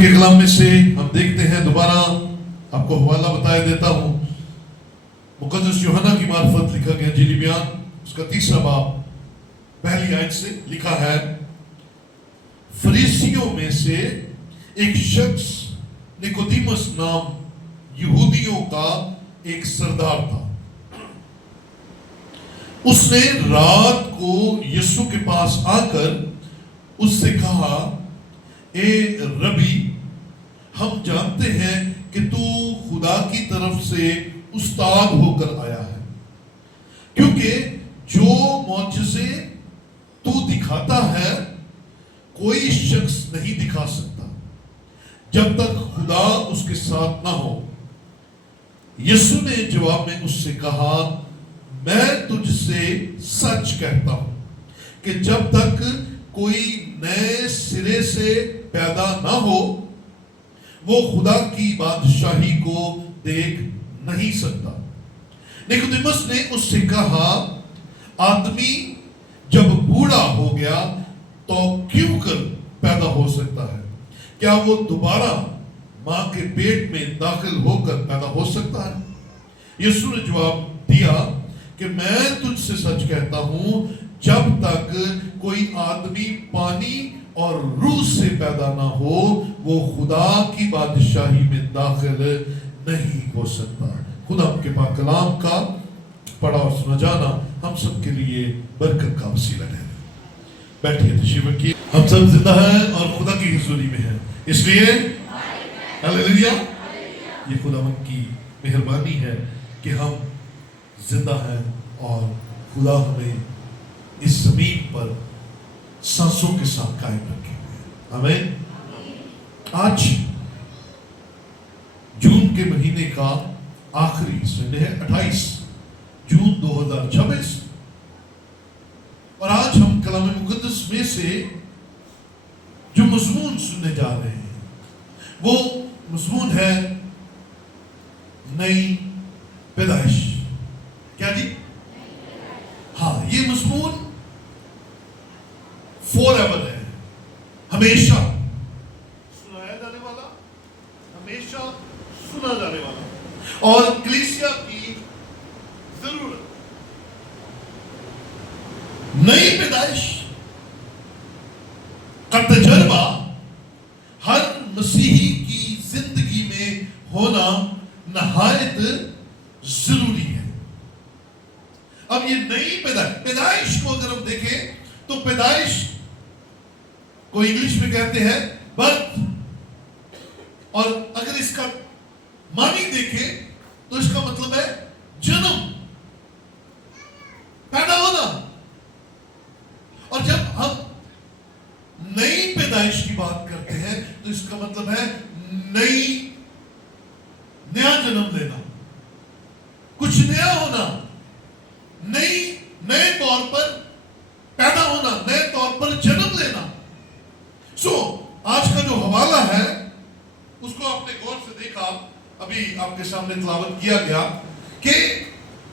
کے کلام میں سے ہم دیکھتے ہیں، دوبارہ آپ کو حوالہ بتایا دیتا ہوں، مقدس یوحنا کی معرفت لکھا گیا انجیلی بیان، اس کا 3 باب پہلی آیت سے لکھا ہے، فریسیوں میں سے ایک شخص نیکودیمس نام یہودیوں کا ایک سردار تھا۔ اس نے رات کو یسوع کے پاس آ کر اس سے کہا، اے ربی، ہم جانتے ہیں کہ تو خدا کی طرف سے استاد ہو کر آیا ہے، کیونکہ جو معجزے تو دکھاتا ہے کوئی شخص نہیں دکھا سکتا جب تک خدا اس کے ساتھ نہ ہو۔ یسوع نے جواب میں اس سے کہا، میں تجھ سے سچ کہتا ہوں کہ جب تک کوئی نئے سرے سے پیدا نہ ہو وہ خدا کی بادشاہی کو دیکھ نہیں سکتا۔ نیکودیمس نے اس سے کہا، آدمی جب بوڑھا ہو گیا تو کیوں کر پیدا ہو سکتا ہے؟ کیا وہ دوبارہ ماں کے پیٹ میں داخل ہو کر پیدا ہو سکتا ہے؟ یسوع نے جواب دیا کہ میں تجھ سے سچ کہتا ہوں، جب تک کوئی آدمی پانی اور روح سے پیدا نہ ہو وہ خدا کی بادشاہی میں داخل نہیں ہو سکتا۔ خدا ہم کے پاک کلام کا پڑھا اور سنا جانا ہم سب کے لیے برکت کا وسیلہ ہے۔ بیٹھیے، تشریف رکھیے۔ ہم سب زندہ ہیں اور خدا کی حضوری میں ہیں، اس لیے ہلیلویا، یہ خداوند کی مہربانی ہے کہ ہم زندہ ہیں اور خدا ہمیں اس زمین پر سانسوں کے ساتھ قائم رکھے ہوئے۔ آمین۔ آج جون کے مہینے کا آخری سنڈے ہے، 28 جون 2026، اور آج ہم کلام مقدس میں سے جو مضمون سننے جا رہے ہیں وہ مضمون ہے نئی پیدائش۔ کیا جی؟ ہاں، یہ مضمون فور ایور ہے، ہمیشہ سنایا جانے والا، ہمیشہ سنا جانے والا، اور کلیسیا کی ضرورت۔ نئی پیدائش کا تجربہ ہر مسیحی کی زندگی میں ہونا نہایت ضروری ہے۔ اب یہ نئی پیدائش کو اگر ہم دیکھیں تو پیدائش کو انگلش میں کہتے ہیں برتھ، اور اگر اس کا معنی دیکھیں تو اس کا مطلب ہے جنم، پیدا ہونا۔ اور جب ہم نئی پیدائش کی بات کرتے ہیں تو اس کا مطلب ہے نیا جنم لینا، کچھ نیا ہونا، نئے طور پر پیدا ہونا، نئے طور پر جنم لینا۔ آج کا جو حوالہ ہے اس کو آپ نے غور سے دیکھا، ابھی آپ کے سامنے تلاوت کیا گیا کہ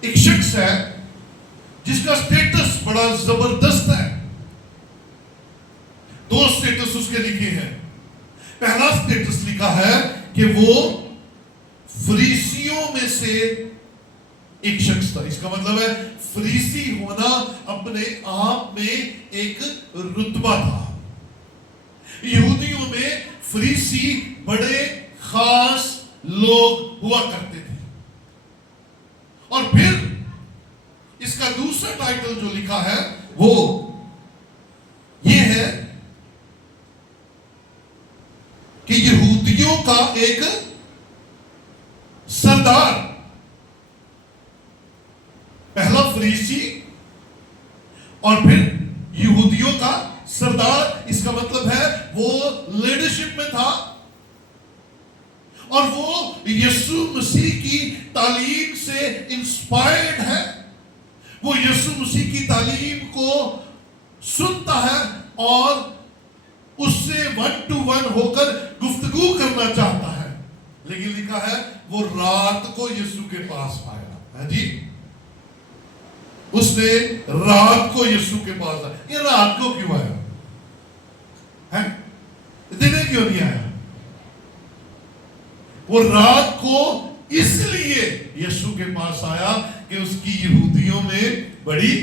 ایک شخص ہے جس کا سٹیٹس بڑا زبردست ہے۔ 2 سٹیٹس اس کے لکھے ہیں۔ پہلا سٹیٹس لکھا ہے کہ وہ فریسیوں میں سے ایک شخص تھا۔ اس کا مطلب ہے فریسی ہونا اپنے آپ میں ایک رتبہ تھا۔ یہودیوں میں فریسی بڑے خاص لوگ ہوا کرتے تھے۔ اور پھر اس کا دوسرا ٹائٹل جو لکھا ہے وہ یہ ہے کہ یہودیوں کا ایک سردار۔ پہلا فریسی اور پھر یہودیوں کا سردار، اس کا مطلب ہے وہ لیڈرشپ میں تھا، اور وہ یسوع مسیح کی تعلیم سے انسپائرڈ ہے۔ وہ یسوع مسیح کی تعلیم کو سنتا ہے اور اس سے 1 to 1 ہو کر گفتگو کرنا چاہتا ہے۔ لیکن لکھا ہے وہ رات کو یسوع کے پاس آیا ہے۔ جی، اس نے رات کو یسوع کے پاس آیا۔ یہ رات کو کیوں آیا ہے؟ دن کیوں نہیں آیا؟ وہ رات کو اس لیے یسوع کے پاس آیا کہ اس کی یہودیوں میں بڑی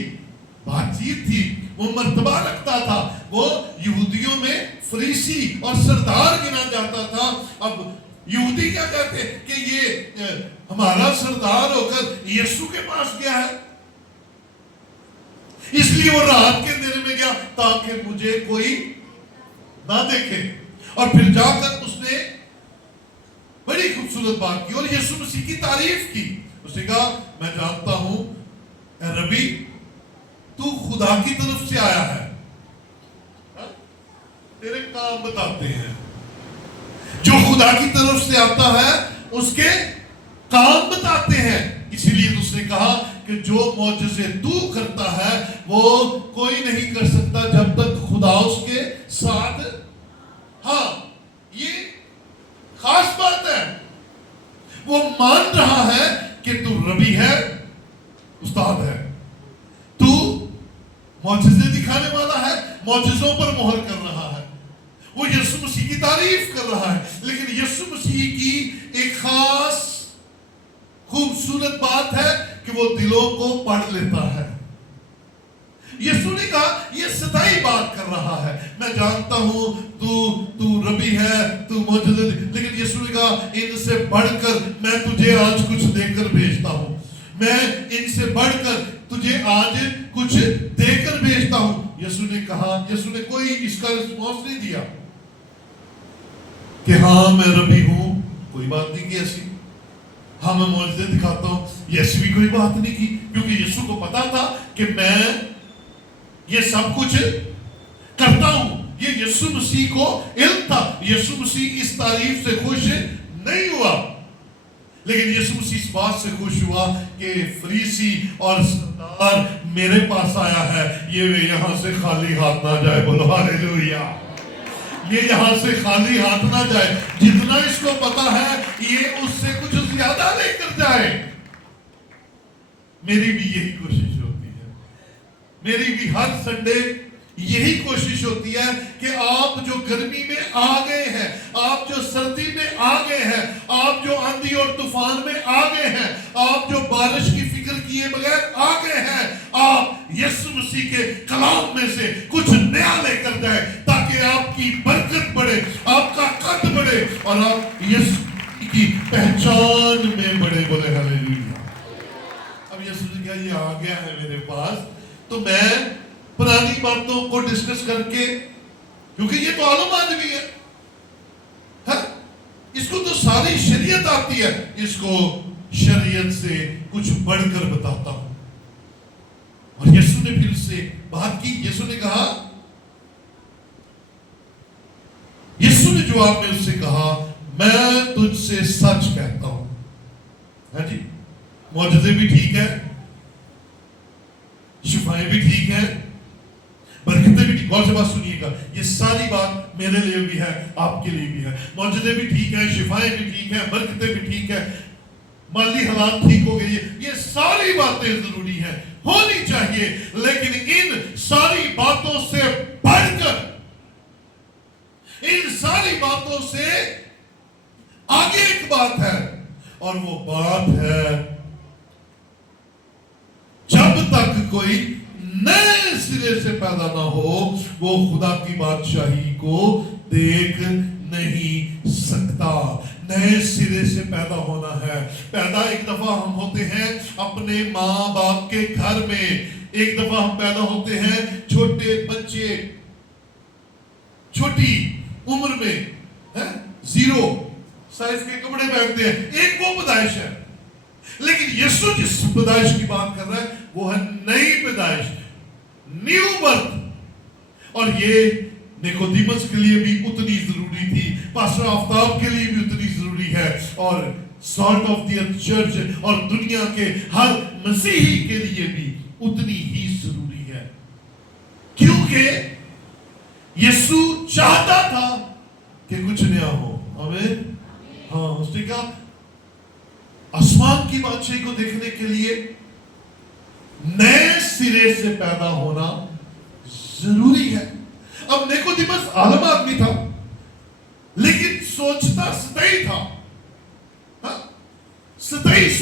بات چیت تھی، وہ مرتبہ رکھتا تھا، وہ یہودیوں میں فریسی اور سردار گنا جاتا تھا۔ اب یہودی کیا کہتے کہ یہ ہمارا سردار ہو کر یسوع کے پاس گیا ہے، اس لیے وہ رات کے اندھیرے میں گیا تاکہ مجھے کوئی نہ دیکھے۔ اور پھر جا کر اس نے بڑی خوبصورت بات کی اور یسوع مسیح کی تعریف کی۔ اس نے کہا میں جانتا ہوں اے ربی تو خدا کی طرف سے آیا ہے، تیرے کام بتاتے ہیں، جو خدا کی طرف سے آتا ہے اس کے کام بتاتے ہیں۔ اسی لیے اس نے کہا کہ جو معجزے تو کرتا ہے وہ کوئی نہیں کر سکتا جب تک خدا اس کے ساتھ۔ ہاں یہ خاص بات ہے، وہ مان رہا ہے کہ تو ربی ہے، استاد ہے، تو معجزے دکھانے والا ہے، معجزوں پر مہر کر رہا ہے، وہ یسوع مسیح کی تعریف کر رہا ہے۔ لیکن یسوع مسیح کی ایک خاص خوبصورت بات ہے کہ وہ دلوں کو پڑھ لیتا ہے۔ یسوع نے کہا یہ سچائی بات کر رہا ہے، میں جانتا ہوں تو ربی ہے، تو معجزے، لیکن یسوع نے کہا ان سے بڑھ کر میں تجھے آج کچھ دے کر بھیجتا ہوں، میں ان سے بڑھ کر تجھے آج کچھ دے کر بھیجتا ہوں۔ یسوع نے کہا، یسوع نے کوئی اس کا رسپانس نہیں دیا کہ ہاں میں ربی ہوں، کوئی بات نہیں کی ایسی، ہاں میں معجزے دکھاتا ہوں، یہ ایسی بھی کوئی بات نہیں کی، کیونکہ یسوع کو پتا تھا کہ میں یہ سب کچھ کرتا ہوں۔ یہ یسوع مسیح کو علم تھا۔ یسوع مسیح اس تعریف سے خوش نہیں ہوا، لیکن یسوع مسیح اس بات سے خوش ہوا کہ فریسی اور سردار میرے پاس آیا ہے، یہ یہاں سے خالی ہاتھ نہ جائے، بولو ہاللیلویہ، یہ یہاں سے خالی ہاتھ نہ جائے، جتنا اس کو پتا ہے یہ اس سے کچھ زیادہ لے کر جائے۔ میری بھی یہی کوشش ہوتی ہے، میری بھی ہر سنڈے یہی کوشش ہوتی ہے کہ آپ جو گرمی میں آ گئے ہیں، آپ جو سردی میں آ گئے ہیں، آپ جو آندھی اور طوفان میں آ گئے ہیں، آپ جو بارش کی فکر کیے بغیر آ گئے ہیں، آپ یسوع مسیح کے کلام میں سے کچھ نیا لے کر جائیں تاکہ آپ کی برکت بڑھے، آپ کا قد بڑھے اور آپ یسوع کی پہچان میں بڑھے، بولے ہاللیلویہ۔ اب یسوع نے کہا یہ آ گیا ہے میرے پاس، تو میں پرانی باتوں کو ڈسکس کر کے، کیونکہ یہ تو عالم آدمی ہے، ہاں اس کو تو ساری شریعت آتی ہے، اس کو شریعت سے کچھ بڑھ کر بتاتا ہوں۔ اور یسوع نے پھر اس سے بات کی۔ یسوع نے کہا، یسوع نے جواب میں اس سے کہا میں تجھ سے سچ کہتا ہوں، ہاں جی معجزے بھی ٹھیک ہے، شفائیں بھی ٹھیک ہیں، برکتیں بھی ٹھیک، غور سے بات سنیے گا، یہ ساری بات میرے لیے بھی ہے، آپ کے لیے بھی ہے، معجزے بھی ٹھیک ہیں، شفائیں بھی ٹھیک ہیں، برکتیں بھی ٹھیک ہیں، مالی حالات ٹھیک ہو گئی، یہ ساری باتیں ضروری ہیں، ہونی چاہیے، لیکن ان ساری باتوں سے بڑھ کر، ان ساری باتوں سے آگے ایک بات ہے، اور وہ بات ہے جب تک کوئی نئے سرے سے پیدا نہ ہو وہ خدا کی بادشاہی کو دیکھ نہیں سکتا۔ نئے سرے سے پیدا ہونا ہے۔ پیدا ایک دفعہ ہم ہوتے ہیں اپنے ماں باپ کے گھر میں، ایک دفعہ ہم پیدا ہوتے ہیں چھوٹے بچے، چھوٹی عمر میں، زیرو سائز کے کپڑے پہنتے ہیں، ایک وہ پیدائش ہے۔ لیکن یسوع جس پیدائش کی بات کر رہا ہے وہ ہے نئی پیدائش، نیو برتھ، اور یہ نیکودیمس کے لیے بھی اتنی ضروری تھی، پاسٹر آفتاب کے لیے بھی اتنی ضروری ہے، اور salt of the earth church اور دنیا کے ہر مسیحی کے لیے بھی اتنی ہی ضروری ہے، کیونکہ یسوع چاہتا تھا کہ کچھ نیا ہو۔ آمین۔ ہاں اس نے کہا آسمان کی بادشاہی کو دیکھنے کے لیے نئے سرے سے پیدا ہونا ضروری ہے۔ اب نیکودیمس عالم آدمی تھا لیکن سوچتا سطحی تھا،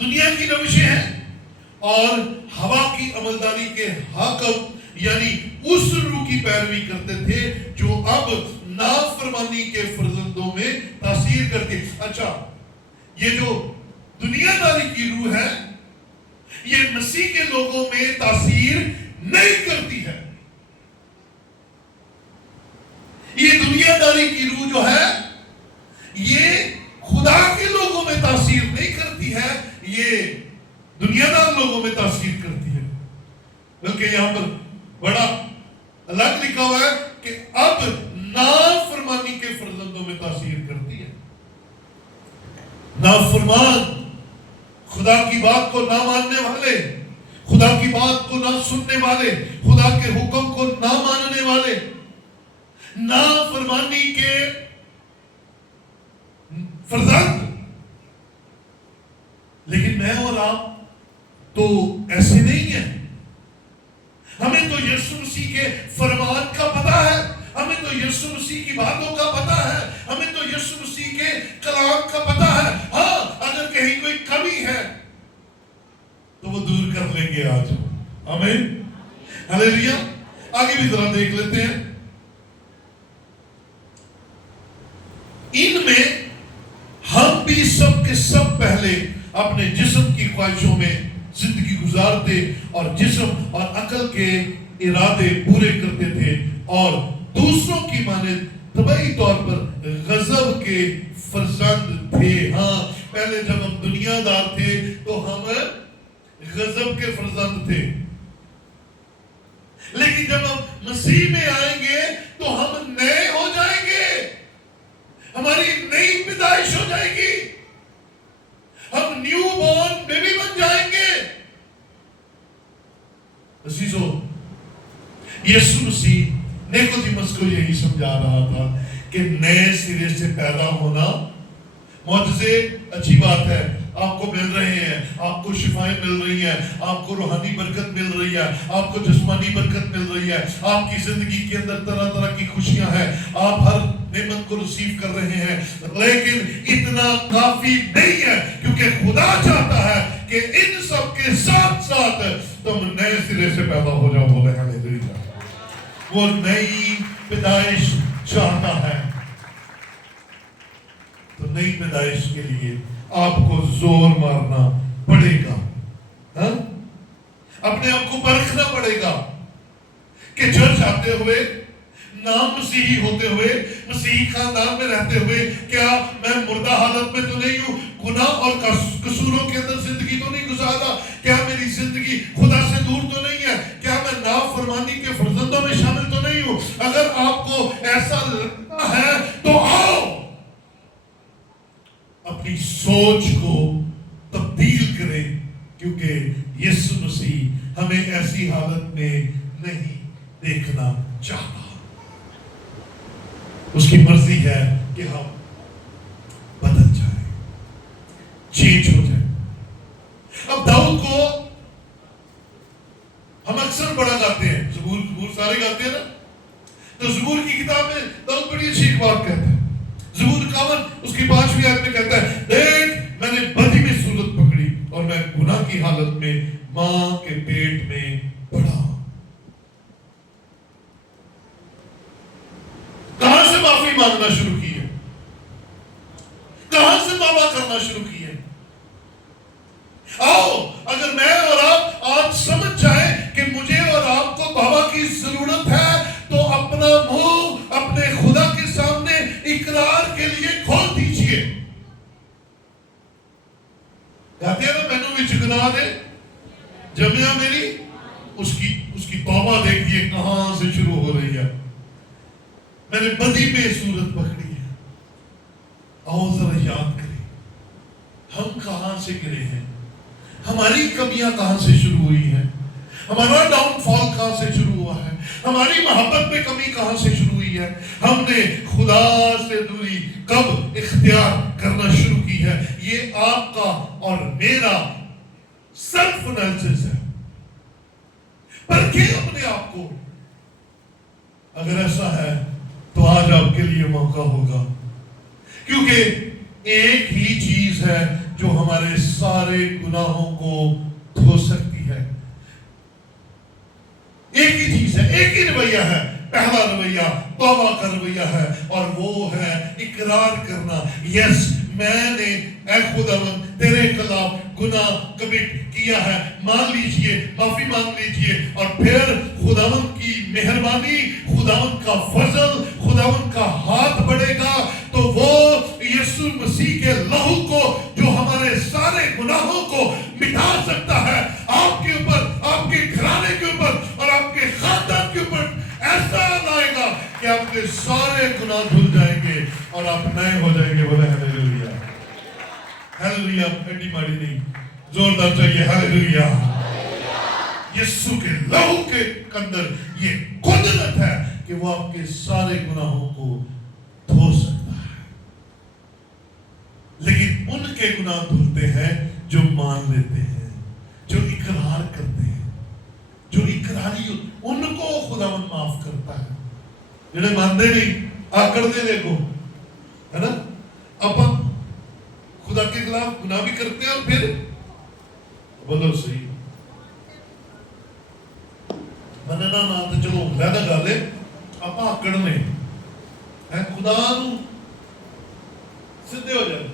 دنیا کی روشیں ہیں اور ہوا کی عملداری کے حاکم یعنی اس روح کی پیروی کرتے تھے جو اب نافرمانی کے فرزندوں میں تاثیر کرتی. اچھا، یہ جو دنیا داری کی روح ہے یہ مسیح کے لوگوں میں تاثیر نہیں کرتی ہے. یہ دنیا داری کی روح جو ہے یہ خدا کے لوگوں میں تاثیر نہیں کرتی ہے، یہ دنیا دار لوگوں میں تاثیر کرتی ہے. بلکہ یہاں پر بڑا الگ لکھا ہوا ہے کہ اب نافرمانی کے فرزندوں میں تاثیر کرتی ہے. نافرمان، خدا کی بات کو نہ ماننے والے، خدا کی بات کو نہ سننے والے، خدا کے حکم کو نہ ماننے والے، نافرمانی کے فرزند. لیکن میں اور آپ تو ایسے نہیں ہیں. ہمیں تو یسوع مسیح کے فرمان کا پتہ ہے، ہمیں تو یسوع مسیح کی باتوں کا پتہ ہے، ہمیں تو یسوع مسیح کے کلام کا پتہ ہے. ہاں، اگر کہیں کوئی کمی ہے تو وہ دور کر لیں گے آج. آمین، ہلیلویا. آگے بھی ذرا دیکھ لیتے ہیں. ان میں ہم بھی سب کے سب پہلے اپنے جسم کی خواہشوں میں زندگی گزارتے اور جسم اور عقل کے ارادے پورے کرتے تھے اور دوسروں کی مانند طبعی طور پر غضب کے فرزند تھے. ہاں، پہلے جب ہم دنیا دار تھے تو ہم غضب کے فرزند تھے، لیکن جب ہم مسیح میں آئیں گے تو ہم نئے ہو جائیں گے، ہماری نئی پیدائش ہو جائے گی، ہم نیو بورن بیبی بن جائیں گے. عزیزو، یسوع مسیح نیکودیمس کو یہی سمجھا رہا تھا کہ نئے سرے سے پیدا ہونا معجزے اچھی بات ہے، آپ کو مل رہے ہیں، آپ کو شفائیں مل رہی ہیں، آپ کو روحانی برکت مل رہی ہے، آپ کو جسمانی برکت مل رہی ہے، آپ کی زندگی کے اندر طرح طرح کی خوشیاں ہیں، آپ ہر نعمت کو ریسیو کر رہے ہیں. لیکن اتنا کافی نہیں ہے، کیونکہ خدا چاہتا ہے کہ ان سب کے ساتھ ساتھ تم نئے سرے سے پیدا ہو جاؤ. بولے ہاللیلویا. وہ نئی پیدائش چاہتا ہے. تو نئی پیدائش کے لیے آپ کو زور مارنا پڑے گا، ہاں؟ اپنے آپ کو پرکھنا پڑے گا کہ چرچ آتے ہوئے، نام مسیحی ہوتے ہوئے، مسیحی خاندان میں رہتے ہوئے کیا میں مردہ حالت میں تو نہیں ہوں؟ گناہ اور قصوروں کے اندر زندگی تو نہیں گزارا؟ کیا میری زندگی خدا سے دور تو نہیں ہے؟ کیا میں نافرمانی کے فرزندوں میں شامل تو نہیں ہوں؟ اگر آپ کو ایسا لگتا ہے تو آؤ اپنی سوچ کو تبدیل کریں، کیونکہ یسوع مسیح ہمیں ایسی حالت میں نہیں دیکھنا چاہتا. اس کی مرضی ہے کہ ہم بدل جائیں، چینج ہو جائیں. اب داؤد کو ہم اکثر بڑا گاتے ہیں، زبور سارے گاتے ہیں نا. تو زبور کی کتاب میں داؤد بڑی اچھی ایک بات کہتا ہے. زبور 51 اس کی 5ویں آیت میں کہتا ہے، دیکھ میں نے بدی میں صورت پکڑی اور میں گناہ کی حالت میں ماں کے پیٹ میں پڑا. کہاں سے معافی مانگنا شروع کی ہے؟ کہاں سے توبہ کرنا شروع کی ہے؟ آؤ، اگر میں اور آپ آج سمجھ جائیں کہ مجھے اور آپ کو توبہ کی ضرورت ہے تو اپنا منہ اپنے خدا کے سامنے اقرار کے لیے کھول دیجئے. کہتے ہیں نا، مینوں وچ گناہ دے جمیا میری، اس کی توبہ دیکھیے کہاں سے شروع ہو رہی ہے. میں نے بدی میں صورت پکڑی ہے. آؤ ذرا یاد کریں ہم کہاں سے گرے ہیں، ہماری کمیاں کہاں سے شروع ہوئی ہیں، ہمارا ڈاؤن فال کہاں سے شروع ہوا ہے، ہماری محبت میں کمی کہاں سے شروع ہوئی ہے، ہم نے خدا سے دوری کب اختیار کرنا شروع کی ہے. یہ آپ کا اور میرا سیلف انالیسس ہے. پرکھیں اپنے آپ کو. اگر ایسا ہے تو آج آپ کے لیے موقع ہوگا، کیونکہ ایک ہی چیز ہے جو ہمارے سارے گناہوں کو دھو سکتی ہے. ایک ہی چیز ہے, ایک ہی رویہ ہے. پہلا رویہ توبہ کا رویہ ہے, اور وہ ہے اقرار کرنا. یس, میں نے اے خداوند تیرے خلاف گناہ کمٹ کیا ہے, مان لیجئے, معافی مانگ لیجئے. اور پھر خداوند کی مہربانی, خداوند کا فضل, خداوند کا ہاتھ بڑھے گا تو وہ یسوع مسیح کے لہو کو جو ہمارے سارے گناہوں کو مٹا سکتا ہے, آپ کے اوپر, آپ کے گھرانے کے اوپر اور آپ کے خاندان کے اوپر ایسا لائے گا کہ آپ کے سارے گناہ دھل جائیں گے اور آپ نئے ہو جائیں گے. بولے ہلیلویا, ہلیلویا. پھٹی ماری نہیں, زوردار چاہیے ہلیلویا. یسوع کے لہو کے اندر یہ قدرت ہے کہ وہ آپ کے سارے گناہوں کو دھو سکتا ہے. لیکن ان کے گناہ دھلتے ہیں جو مان لیتے ہیں, جو اقرار کرتے ہیں, جو اقراری, ان کو خداوند معاف کرتا ہے. جنہیں مانتے نہیں آکڑ دے دیکھو, ہے نا. اب ہم خدا کے خلاف گناہ بھی کرتے ہیں اور پھر بولو صحیح مننا نہ تو چلو زیادہ گالے آپ آکڑنے خدا نو سدھے ہو جائے.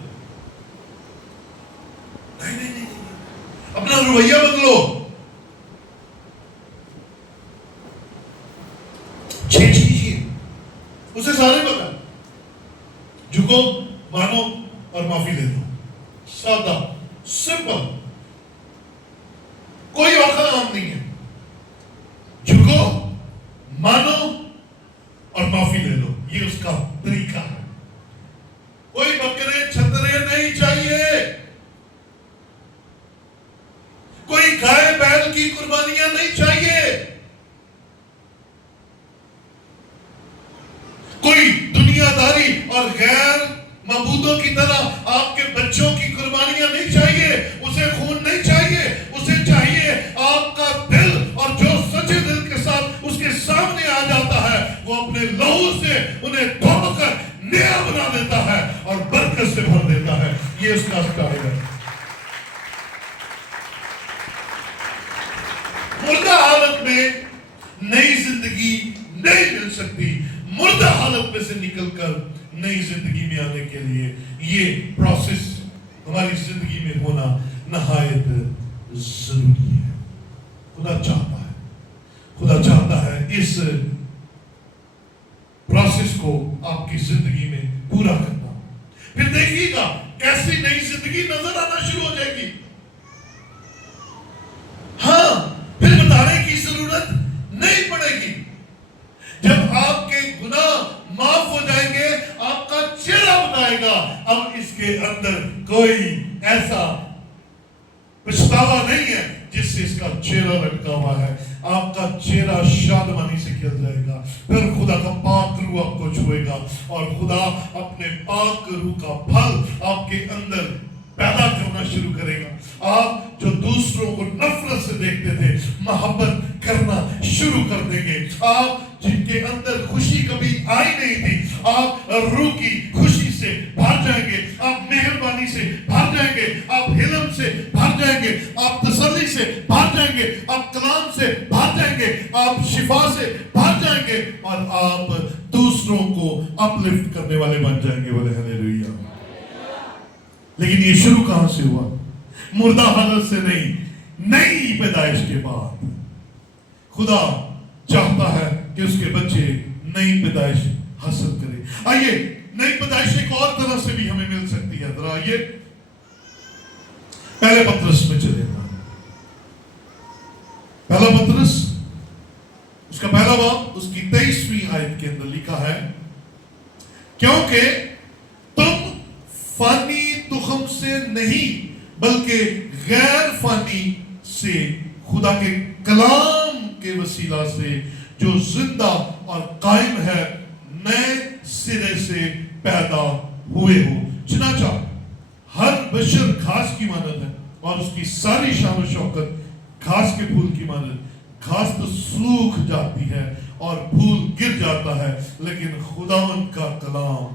نہیں, اپنا رویہ بدلو. چینج کیجیے, اسے سارے پتا, جھکو, مانو اور معافی لے دو. سادہ, سمپل, کوئی اور کام نہیں ہے. جھکو, مانو اور معافی لے لو, یہ اس کا طریقہ ہے. کوئی بکرے چھترے نہیں چاہیے, کوئی گائے بیل کی قربانیاں نہیں چاہیے, کوئی دنیا داری اور غیر معبودوں کی طرح آپ کے بچوں کی قربانیاں نہیں چاہیے, اسے خون نہیں چاہیے. اسے چاہیے آپ کا دل, اور جو سچے دل کے ساتھ اس کے سامنے آ جاتا ہے وہ اپنے لہو سے انہیں دھو کر نیا بنا دیتا ہے اور برکت سے بھر دیتا ہے. یہ اس کا سٹائل ہے. مردہ حالت میں نئی زندگی نہیں مل سکتی. مردہ حالت میں سے نکل کر نئی زندگی میں آنے کے لیے یہ پروسیس ہماری زندگی میں ہونا نہایت ضروری ہے. خدا چاہتا ہے اس پروسیس کو آپ کی زندگی میں پورا کرنا. پھر دیکھیے گا کیسی نئی زندگی نظر آنا شروع ہو جائے گی. ہاں, پھر بتانے کی ضرورت نہیں پڑے گی. جب آپ کے گناہ معاف ہو جائیں گے, آپ کا چہرہ بتائے گا. اب اس کے اندر کوئی ایسا پچھتاوا نہیں ہے جس سے اس کا چہرہ لٹکا ہوا ہے. آپ کا چہرہ شادمانی سے کھل جائے گا. پھر خدا کا پاک روح آپ کو چھوئے گا اور خدا اپنے پاک روح کا پھل آپ کے اندر پیدا کرنا شروع کرے گا. آپ جو دوسروں کو نفرت سے دیکھتے تھے, محبت کرنا شروع کر دیں گے. آپ جن کے اندر خوشی کبھی آئی نہیں تھی, آپ روح کی خوشی سے بھر جائیں گے. آپ مہربانی سے بھر جائیں گے. آپ حلم سے بھر جائیں گے. آپ تسلی سے بھر جائیں گے. آپ کلام سے بھر جائیں گے. آپ شفا سے بھر جائیں گے اور آپ دوسروں کو اپلفٹ کرنے والے بن جائیں گے. بولے ہلیلویا. لیکن یہ شروع کہاں سے ہوا؟ مردہ حالت سے نہیں, نئی پیدائش کے بعد. خدا چاہتا ہے کہ اس کے بچے نئی پیدائش حاصل کریں. آئیے, نئی پیدائش ایک اور طرح سے بھی ہمیں مل سکتی ہے. ذرا آئیے پہلے پطرس میں چلے گا. پہلا پطرس اس کا پہلا باب اس کی 23ویں آیت کے اندر لکھا ہے, کیونکہ تم فانی تخم سے نہیں بلکہ غیر فانی سے خدا کے کلام کے وسیلہ سے جو زندہ اور قائم ہے نئے سرے سے پیدا ہوئے ہو. چنانچہ ہر بشر گھاس کی مانند ہے اور اس کی ساری شان و شوکت گھاس کے پھول کی مانند. گھاس تو سوکھ جاتی ہے اور پھول گر جاتا ہے, لیکن خداوند کا کلام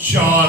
4